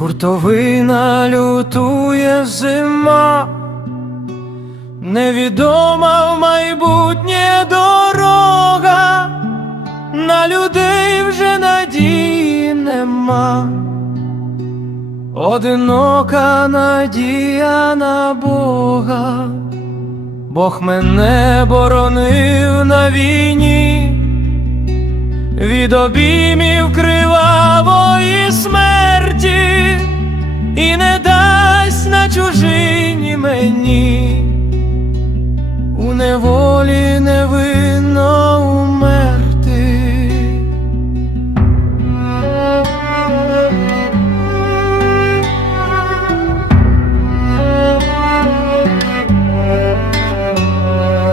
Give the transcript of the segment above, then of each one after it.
Хуртовина лютує зима, невідома в майбутнє дорога, на людей вже надії нема, одинока надія на Бога, Бог мене боронив на війні. Від обіймів кривавої смерті неволі невинно умерти.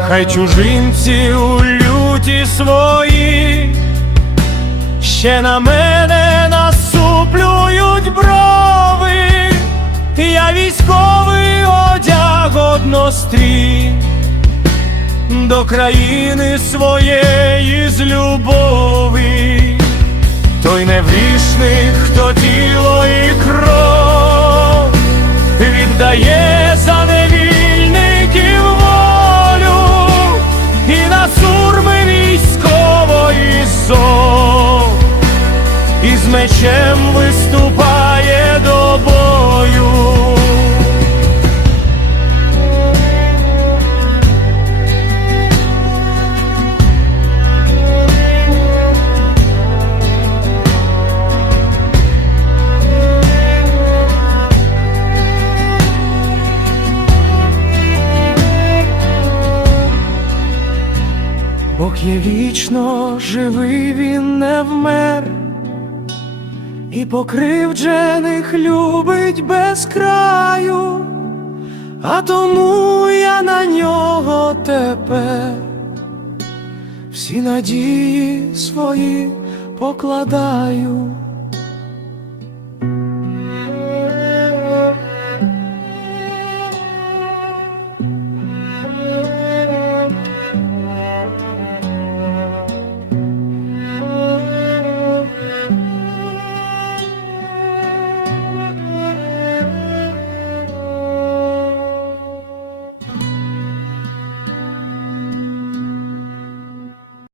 Хай чужинці у люті свої ще на мене насуплюють брови, я військовий одяг однострій до країни своєї з любові, той неврішник, хто тіло і кров. Віддає за невільників волю і на сурми військової зов, і з мечем виступає до бою. Бог є вічно живий, він не вмер, і покривджених любить без краю, а тому я на нього тепер всі надії свої покладаю.